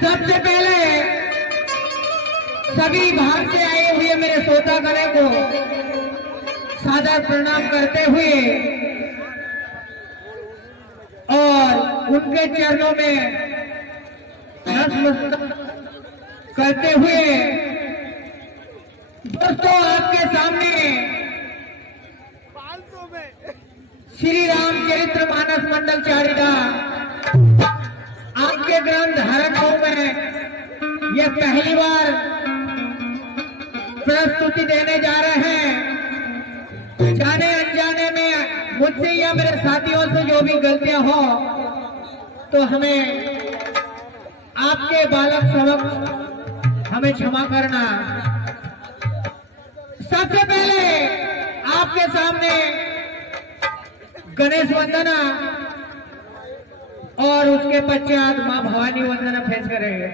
सबसे पहले सभी भाग से आए हुए मेरे श्रोतागण को सादर प्रणाम करते हुए और उनके चरणों में नतमस्तक करते हुए दोस्तों आपके सामने श्री रामचरित्र मानस मंडल चारिदा आपके ग्रंथ धारणों में यह पहली बार प्रस्तुति देने जा रहे हैं। जाने अनजाने में मुझसे या मेरे साथियों से जो भी गलतियां हो तो हमें आपके बालक समक्ष हमें क्षमा करना। सबसे पहले आपके सामने गणेश वंदना और उसके पश्चात मां भवानी वंदना पेश करेंगे।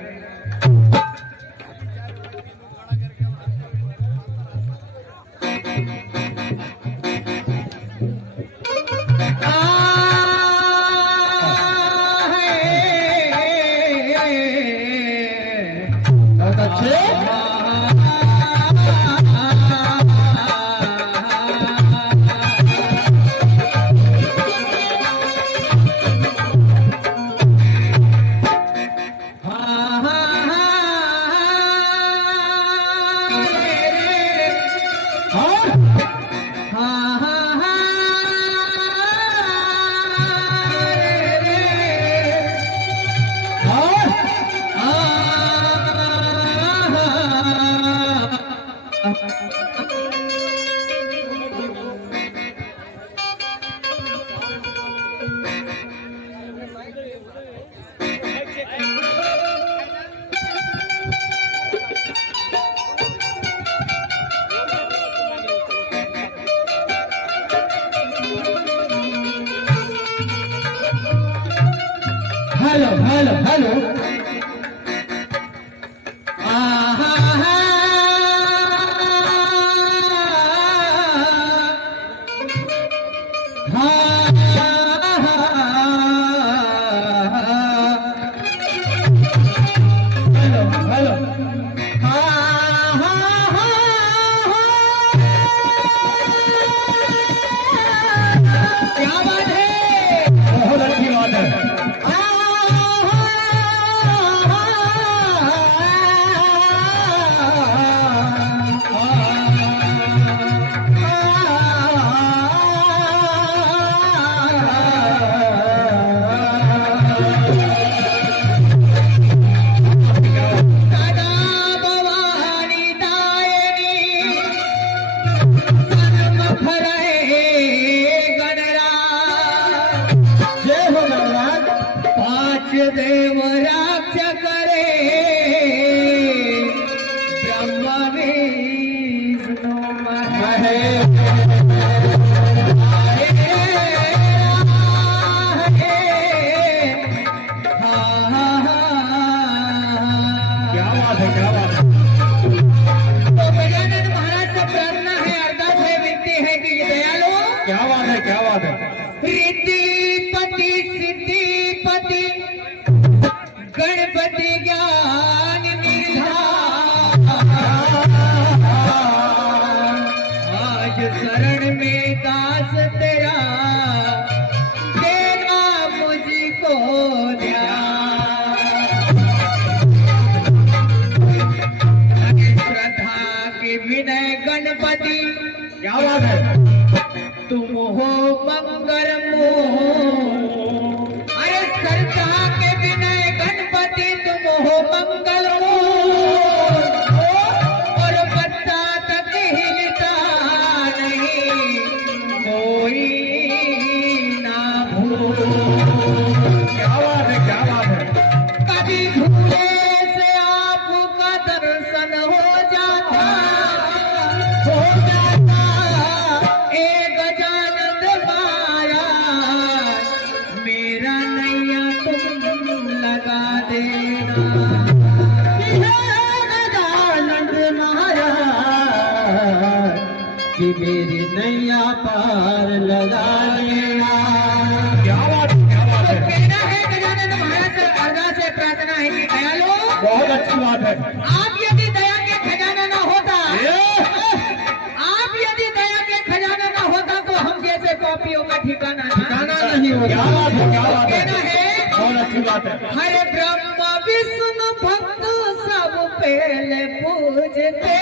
हेलो हेलो हेलो क्या बात है, बहुत अच्छी बात है। देव राक्ष करे ब्रह्मा विष्णु महेश। क्या बात है, क्या बात है। तो गजानन महाराज से प्रार्थना है, अरदास है, विनती है कि दयालु। क्या बात है, क्या बात है। रिद्धिपति सिद्धिपति गणपति ज्ञान निधान आज शरण में दास तेरा देना मुझको ध्यान। श्रद्धा के विनय गणपति, क्या बात है, तुम हो मंगल मोह। अरे श्रद्धा के विनय गणपति तुम हो मंगल और बच्चा तक हिलता नहीं कोई ना भूल। क्या बात है, क्या बात है। कभी भूले से आपका दर्शन हो जाता एक गजानन महाराज मेरा नैया तुम लगा देना। गजानन महाराज कि मेरी नैया पार लगा देना। क्या बात, क्या बात है। कहना है गजानन महाराज से अरदास से प्रार्थना है कि दयालु आप यदि दया के खजाना ना होता, आप यदि दया के खजाना ना होता तो हम जैसे पापियों का ठिकाना नहीं होता। कहना है बहुत अच्छी बात है। हरे ब्रह्मा विष्णु भक्त सब पहले पूजते,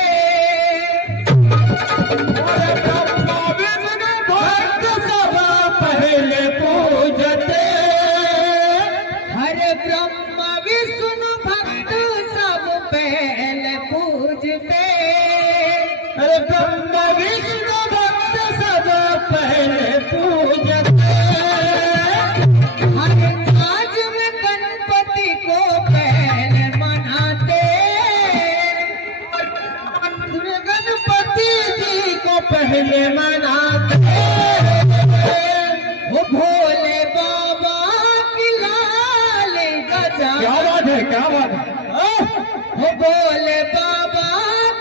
हरे ब्रह्मा विष्णु भक्त सब पहले पूजते, हरे ब्रह्मा विष्णु भक्त सब पहले पूजते, हरे ब्रह्मा विष्णु भक्त सब पहले पूजते, हर काज में गणपति को पहले मनाते, गणपति जी को पहले मनाते, वो भोले बाबा की लाल गजा, क्या बात है, क्या बात है। वो भोले बाबा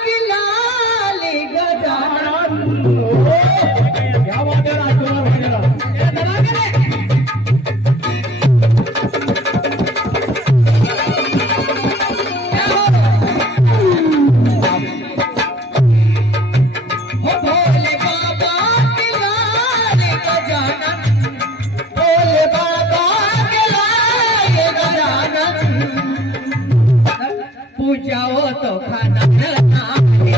की लाल गजा, क्या बात है राजकुमार भैया। दबा के ले। क्या हो? वो भोले बाबा की लाल गजानन, भोले बाबा के लाए गजानन, पूजाओ तो खाना बनाए,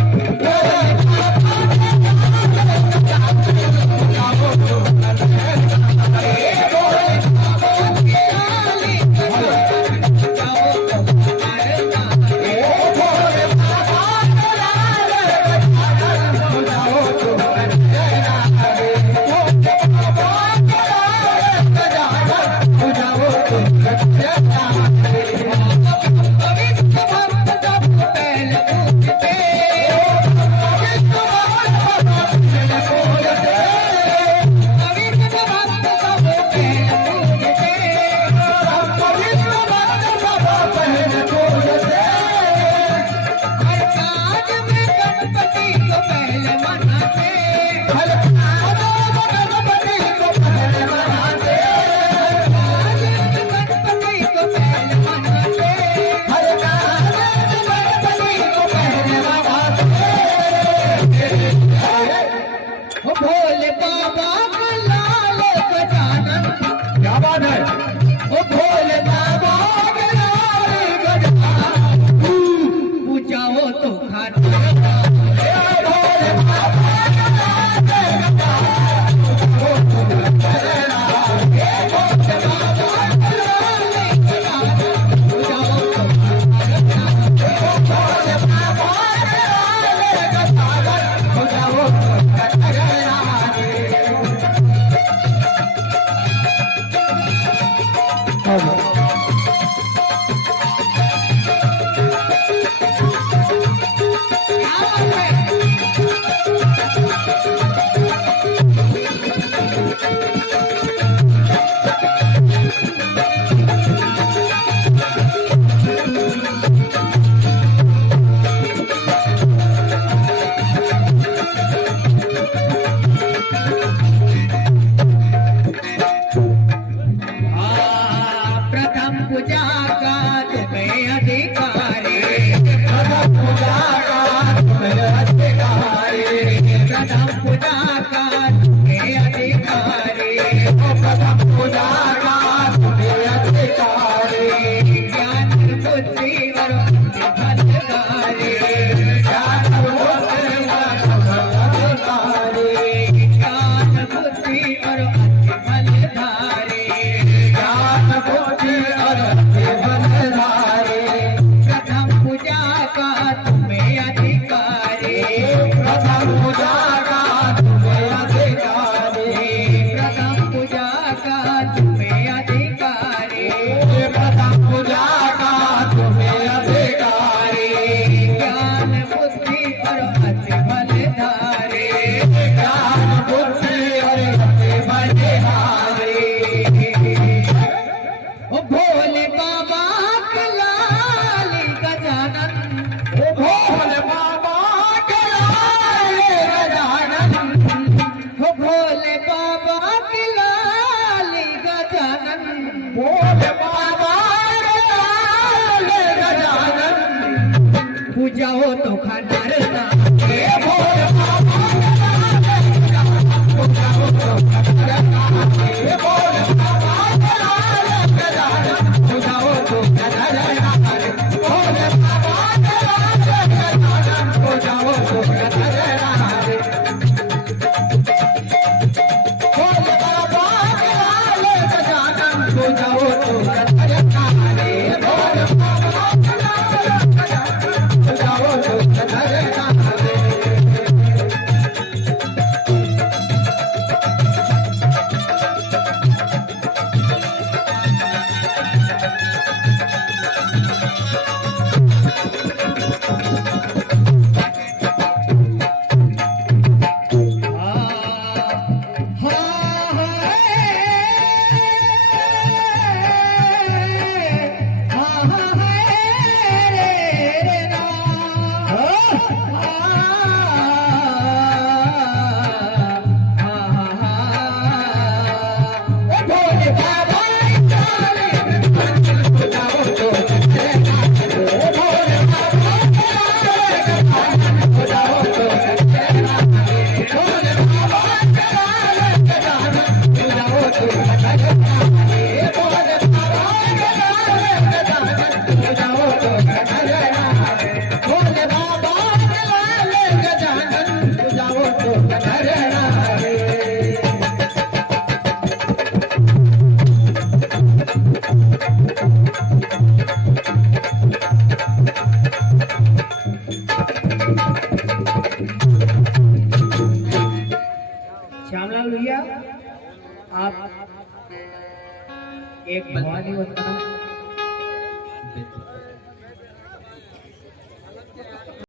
भोले बाबा का लाल गजानन, क्या बात है। ओ भोले बाबा का लाल गजानन, पूजाओ तो खाना प्रथम पूजा का तुम्हें अधिकारी, प्रथम पूजा का तुम्हें अधिकारी, प्रथम पूजा का तुम्हें अधिकारी, प्रथम पूजा का तुम्हें अधिकारी, ज्ञान बुद्धि और फलदारी, ज्ञान बुद्धि ज्ञान बुद्धि और फलधारी, ज्ञान बुद्धि और बलधारी, प्रथम पूजा का तुम्हें अधिकारी, प्रथम पूजा का तुम्हें अधिकारी, प्रथम पूजा का तुम्हें अधिकारी, प्रथम पूजा का तुम्हें अधिकारी, ज्ञान बुद्धि और अति फलधारी, ज्ञान बुद्धि और बलधारी, ओ भोले बाबा का लाल गजानन, ओ भोले बाबा के लाए गजानन, ओ भोले बाबा का लाल गजानन, भोले बाबा के लाए गजानन, जाओ तो खाना ना हे भोले बाबा हो जाओ तो हे भोले बाबा हो जाओ तो भोले बाबा हो जाओ तो भोले बाबा हो जाओ तो भोले बाबा जाओ तो श्यामलाल भैया आप एक भवानी वंदना